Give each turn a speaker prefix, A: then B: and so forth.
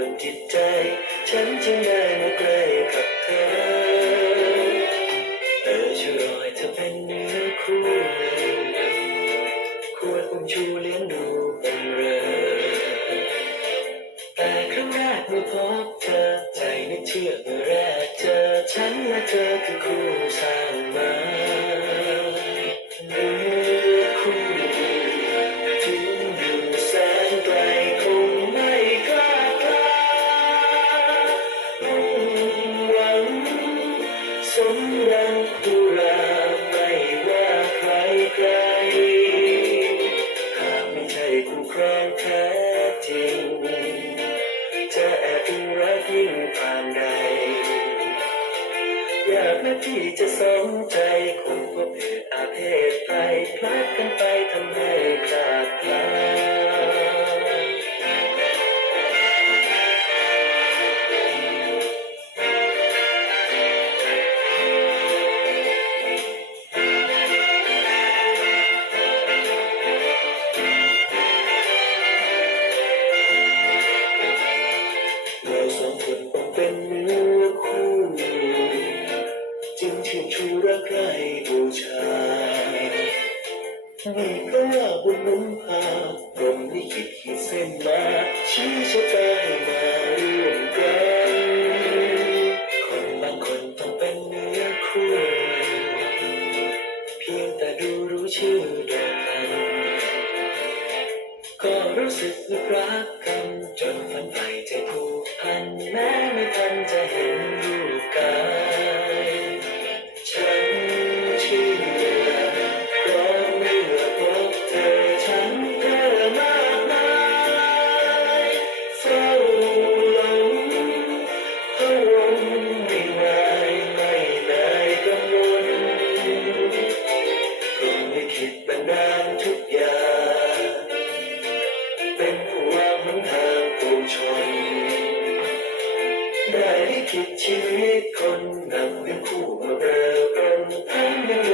A: บนจิตใจ ฉันจึงได้มาใกล้กับเธอเออช่วยรอยเธอเป็นเนื้อคู่ควรอุ้มชูเลี้ยงดูเป็นเรือแต่ครั้งแรกเมื่อพบเธอใจนึกเชื่อเมื่อแรกเจอฉันและเธอคือคู่สร้า สมดังกุหลาไม่ว่าใครใครหากไม่ใช่คู่ครองแท้จริงจะแอบอิงรักยิ่งผ่านใดอยากนะที่จะสนใจ จึงชื่นชูรักใครบูชานี่เพราะว่าบุญนุ่มพาพรมลิขิตขีดเส้นมาชี้ชะตาให้มาร่วมกันคนบางคนต้องเป็นเนื้อคู่เพียงแต่ดูรู้ชื่อเดียวกันก็รู้สึกลึกรักกันจนฝันใฝ่ใจผูกพันแม้ไม่ทันจะเห็นรูปกาย ชน ได้ลิขิตชีวิตคนนำเป็นคู่มาเบลกันทั้งยัง